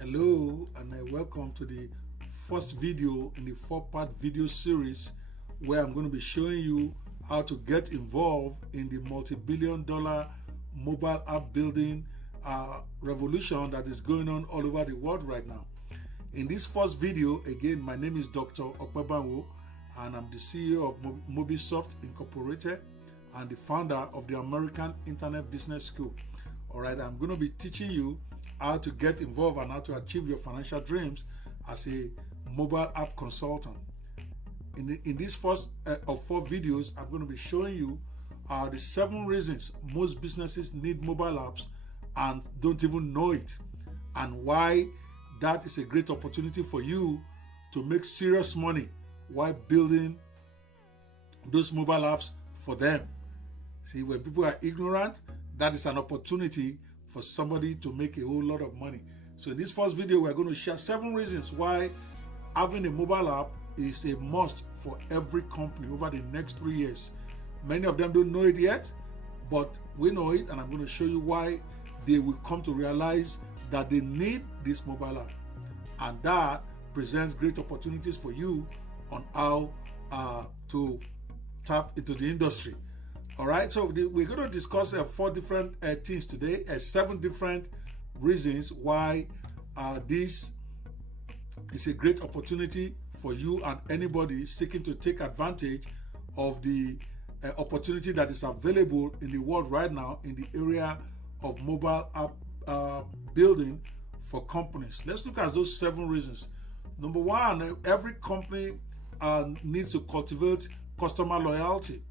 Hello, and welcome to the first video in the 4-part video series where I'm going to be showing you how to get involved in the multi-billion-dollar mobile app building revolution that is going on all over the world right now. In this first video, again, my name is Dr. Banwo, and I'm the CEO of Mobisoft Incorporated and the founder of the American Internet Business School. All right, I'm going to be teaching you how to get involved and how to achieve your financial dreams as a mobile app consultant. In this first of 4 videos, I'm going to be showing you the 7 reasons most businesses need mobile apps and don't even know it, and why that is a great opportunity for you to make serious money while building those mobile apps for them. See, when people are ignorant, that is an opportunity for somebody to make a whole lot of money. So in this first video, we're going to share 7 reasons why having a mobile app is a must for every company over the next 3 years. Many of them don't know it yet, but we know it, and I'm going to show you why they will come to realize that they need this mobile app. And that presents great opportunities for you on how to tap into the industry. All right, so we're going to discuss 4 different things today, 7 different reasons why this is a great opportunity for you and anybody seeking to take advantage of the opportunity that is available in the world right now in the area of mobile app building for companies. Let's look at those 7 reasons. Number 1, every company needs to cultivate customer loyalty.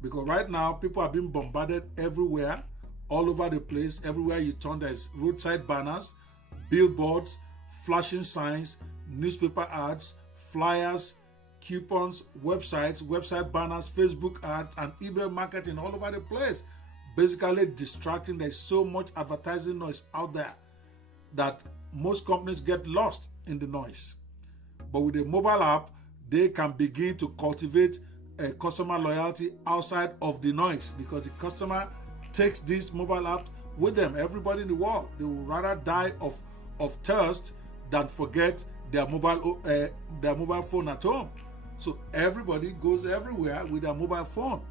Because right now, people are being bombarded everywhere, all over the place. Everywhere you turn, there's roadside banners, billboards, flashing signs, newspaper ads, flyers, coupons, website banners, Facebook ads, and email marketing all over the place. Basically distracting. There's so much advertising noise out there that most companies get lost in the noise. But with a mobile app, they can begin to cultivate a customer loyalty outside of the noise, because the customer takes this mobile app with them. Everybody in the world, they will rather die of thirst than forget their mobile phone at home. So everybody goes everywhere with their mobile phone.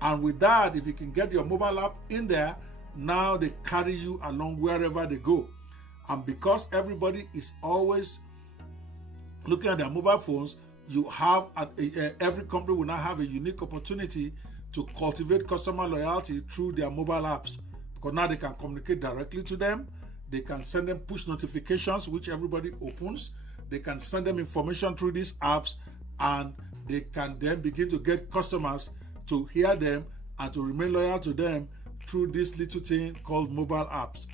And with that, if you can get your mobile app in there, now they carry you along wherever they go. And because everybody is always looking at their mobile phones, you have every company will now have a unique opportunity to cultivate customer loyalty through their mobile apps, because now they can communicate directly to them. They can send them push notifications, which everybody opens. They can send them information through these apps, and they can then begin to get customers to hear them and to remain loyal to them through this little thing called mobile apps.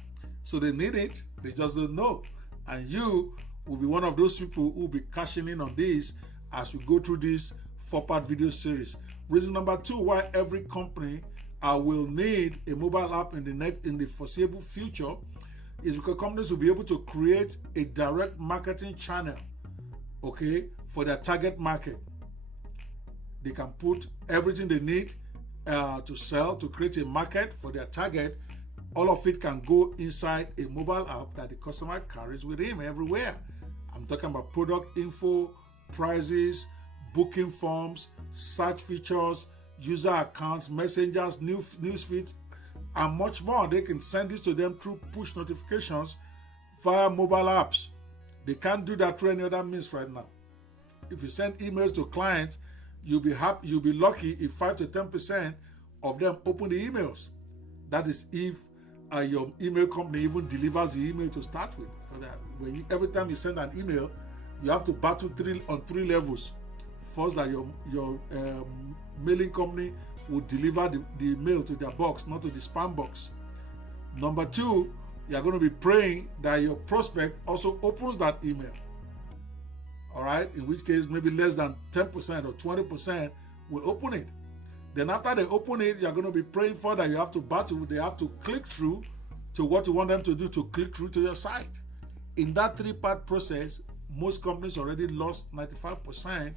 So they need it, they just don't know. And you will be one of those people who will be cashing in on this as we go through this 4-part video series. Reason number 2 why every company will need a mobile app in the foreseeable future is because companies will be able to create a direct marketing channel, okay, for their target market. They can put everything they need to sell, to create a market for their target. All of it can go inside a mobile app that the customer carries with him everywhere. I'm talking about product info, prices, booking forms, search features, user accounts, messengers, news feeds, and much more. They can send this to them through push notifications via mobile apps. They can't do that through any other means right now. If you send emails to clients, you'll be lucky if 5 to 10% of them open the emails. That is if your email company even delivers the email to start with. So every time you send an email, you have to battle on 3 levels. First, that your mailing company will deliver the mail to their box, not to the spam box. Number 2, you're going to be praying that your prospect also opens that email. All right, in which case maybe less than 10% or 20% will open it. Then after they open it, you're going to be praying for that you have to battle. They have to click through to what you want them to do to click through to your site. In that 3-part process, most companies already lost 95%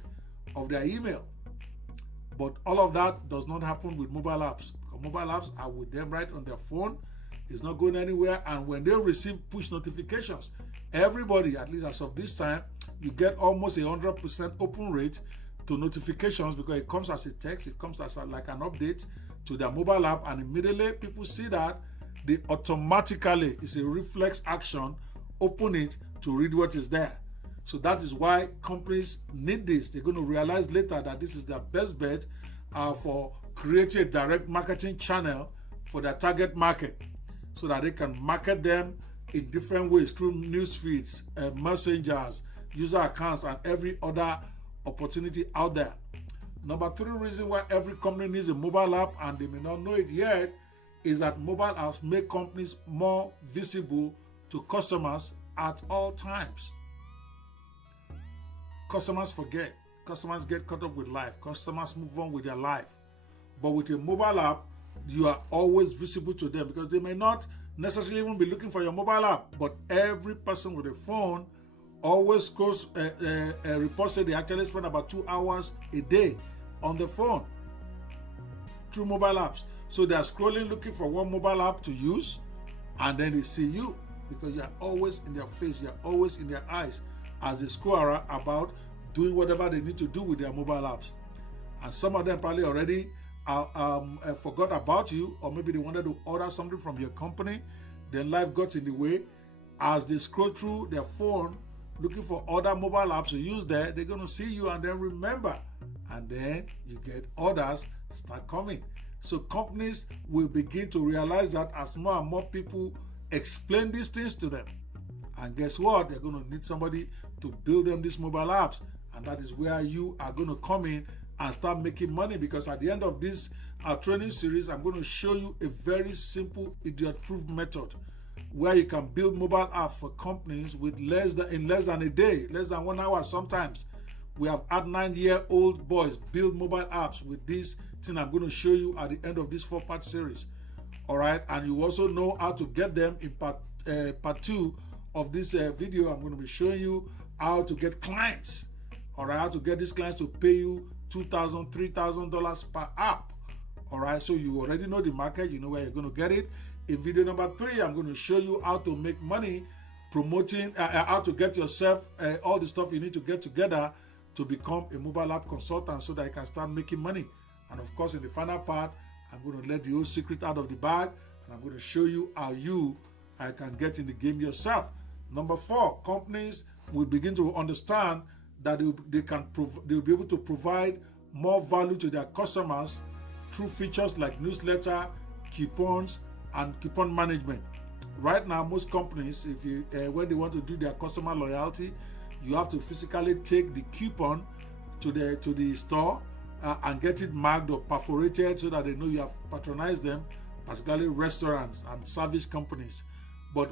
of their email. But all of that does not happen with mobile apps, because mobile apps are with them right on their phone. It's not going anywhere. And when they receive push notifications, everybody, at least as of this time, you get almost 100% open rate to notifications because it comes as a text, it comes as like an update to their mobile app, and immediately people see that, they automatically, it's a reflex action, open it to read what is there. So that is why companies need this. They're going to realize later that this is their best bet for creating a direct marketing channel for their target market so that they can market them in different ways through news feeds, messengers, user accounts, and every other opportunity out there. Number 3 reason why every company needs a mobile app and they may not know it yet is that mobile apps make companies more visible to customers at all times. Customers forget. Customers get caught up with life. Customers move on with their life. But with a mobile app, you are always visible to them because they may not necessarily even be looking for your mobile app. But every person with a phone always goes, reports that they actually spend about 2 hours a day on the phone through mobile apps. So they are scrolling looking for one mobile app to use, and then they see you because you are always in their face, you are always in their eyes as they scroll around about doing whatever they need to do with their mobile apps. And some of them probably already forgot about you, or maybe they wanted to order something from your company, then life got in the way. As they scroll through their phone looking for other mobile apps to use there, they're going to see you and then remember, and then you get orders start coming. So companies will begin to realize that as more and more people explain these things to them, and guess what? They're going to need somebody to build them these mobile apps, and that is where you are going to come in and start making money, because at the end of this training series, I'm going to show you a very simple idiot-proof method where you can build mobile apps for companies with in less than a day, less than 1 hour sometimes. We have had 9-year-old boys build mobile apps with this thing I'm going to show you at the end of this 4-part series. All right, and you also know how to get them in part 2 of this video. I'm going to be showing you how to get clients. All right, how to get these clients to pay you $2,000, $3,000 per app. All right, so you already know the market, you know where you're going to get it. In video number 3, I'm going to show you how to make money promoting, how to get yourself all the stuff you need to get together to become a mobile app consultant so that you can start making money. And of course, in the final part, I'm going to let the whole secret out of the bag, and I'm going to show you how you can get in the game yourself. Number 4, companies will begin to understand that they'll be able to provide more value to their customers through features like newsletter, coupons, and coupon management. Right now, most companies, if you when they want to do their customer loyalty, you have to physically take the coupon to the store and get it marked or perforated so that they know you have patronized them, particularly restaurants and service companies. But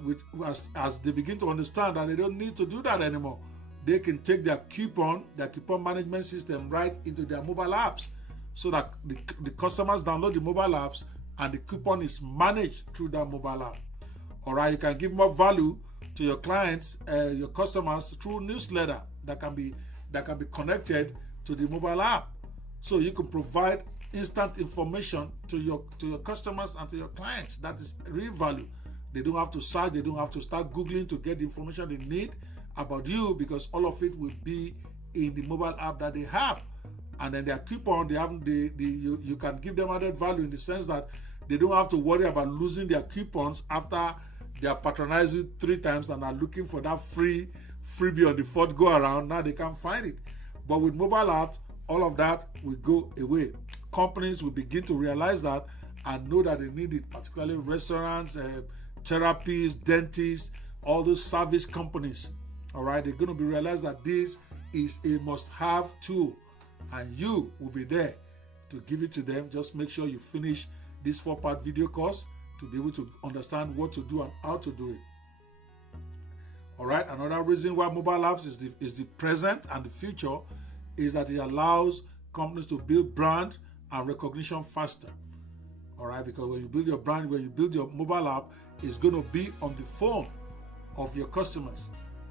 as they begin to understand that they don't need to do that anymore, they can take their coupon management system right into their mobile apps so that the customers download the mobile apps and the coupon is managed through that mobile app. All right, you can give more value to your clients, your customers, through newsletter that can be connected to the mobile app. So you can provide instant information to your customers and to your clients. That is real value. They don't have to search, they don't have to start Googling to get the information they need about you, because all of it will be in the mobile app that they have. And then their coupon, you can give them added value in the sense that they don't have to worry about losing their coupons after they are patronized you 3 times and are looking for that freebie on the 4th go around. Now they can find it. But with mobile apps, all of that will go away. Companies will begin to realize that and know that they need it, particularly restaurants, therapists, dentists, all those service companies. All right, they're going to be realized that this is a must-have tool, and you will be there to give it to them. Just make sure you finish this 4-part video course to be able to understand what to do and how to do it. All right, another reason why mobile apps is the present and the future is that it allows companies to build brand and recognition faster. All right, because when you build your brand, when you build your mobile app, it's going to be on the phone of your customers.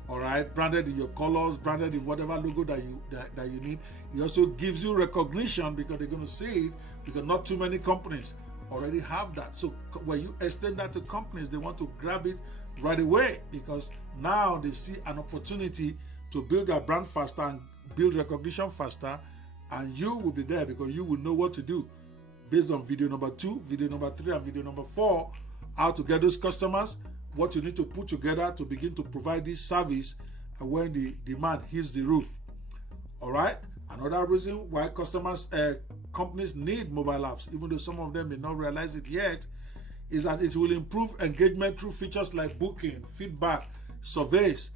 All right, branded in your colors, branded in whatever logo that you need. It also gives you recognition because they're going to see it, because not too many companies already have that. So when you explain that to companies, they want to grab it right away because now they see an opportunity to build their brand faster and build recognition faster, and you will be there because you will know what to do based on video number 2, video number 3, and video number 4, how to get those customers, what you need to put together to begin to provide this service when the demand hits the roof. All right. Another reason why companies need mobile apps, even though some of them may not realize it yet, is that it will improve engagement through features like booking, feedback, surveys.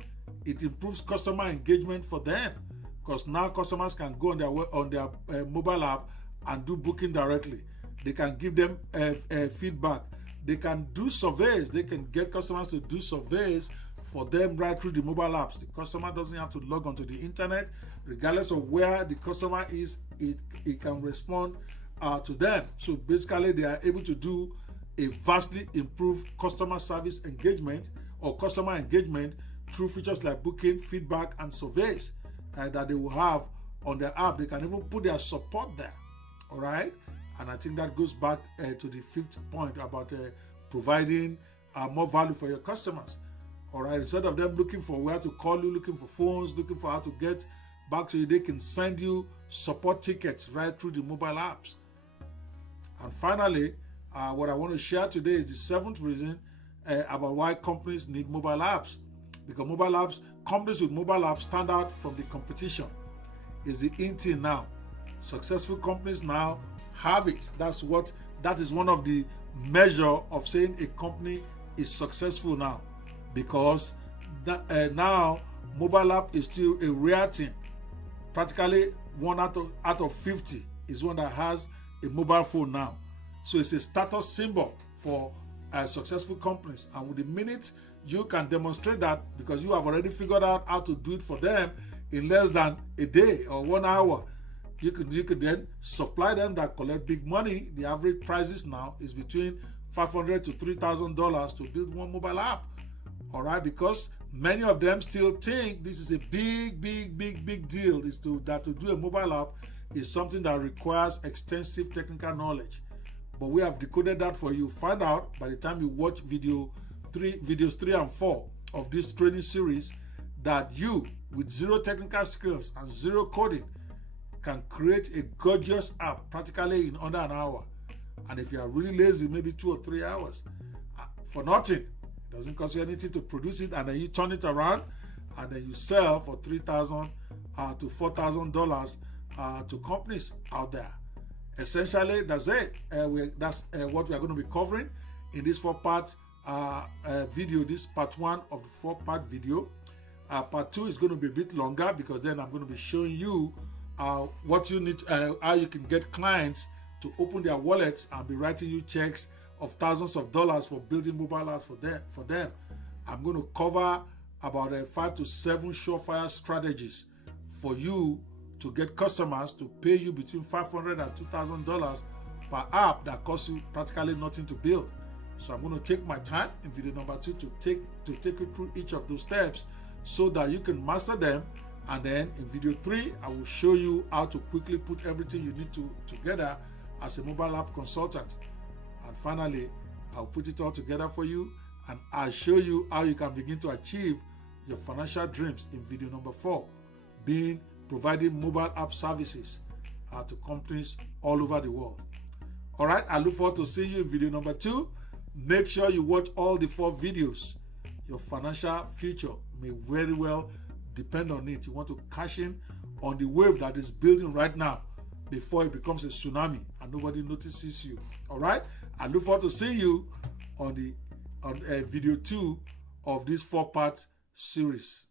It improves customer engagement for them because now customers can go on their mobile app and do booking directly. They can give them feedback. They can do surveys. They can get customers to do surveys for them right through the mobile apps. The customer doesn't have to log onto the internet. Regardless of where the customer is, it can respond to them. So basically, they are able to do a vastly improved customer service engagement or customer engagement through features like booking, feedback, and surveys that they will have on their app. They can even put their support there. All right. And I think that goes back to the 5th point about providing more value for your customers. All right. Instead of them looking for where to call you, looking for phones, looking for how to get back to you, they can send you support tickets right through the mobile apps. And finally, what I want to share today is the 7th reason about why companies need mobile apps. Because companies with mobile apps stand out from the competition. Is the in thing now. Successful companies now have it. That is one of the measure of saying a company is successful now, because now mobile app is still a rare thing. Practically 1 out of 50 is one that has a mobile phone now. So it's a status symbol for successful companies. And with the minute you can demonstrate that, because you have already figured out how to do it for them in less than a day or 1 hour, you could then supply them that collect big money. The average prices now is between $500 to $3,000 to build one mobile app. All right, because many of them still think this is a big deal. To do a mobile app is something that requires extensive technical knowledge. But we have decoded that for you. Find out by the time you watch videos 3 and 4 of this training series that you, with 0 technical skills and 0 coding, can create a gorgeous app practically in under an hour. And if you are really lazy, maybe 2 or 3 hours for nothing. It doesn't cost you anything to produce it, and then you turn it around and then you sell for $3,000 to $4,000 to companies out there. Essentially, that's it. That's what we are going to be covering in this 4-part video. This part 1 of the 4-part video. Part 2 is going to be a bit longer, because then I'm going to be showing you what you need, how you can get clients to open their wallets and be writing you checks of thousands of dollars for building mobile apps for them. I'm going to cover about 5 to 7 surefire strategies for you to get customers to pay you between $500 and $2,000 per app that costs you practically nothing to build. So I'm going to take my time in video number 2 to take you through each of those steps so that you can master them. And then in video 3, I will show you how to quickly put everything you need together as a mobile app consultant. And finally, I'll put it all together for you, and I'll show you how you can begin to achieve your financial dreams in video number 4, being providing mobile app services to companies all over the world. All right, I look forward to seeing you in video number 2. Make sure you watch all the 4 videos. Your financial future may very well depend on it. You want to cash in on the wave that is building right now before it becomes a tsunami and nobody notices you. All right, I look forward to seeing you on video 2 of this 4-part series.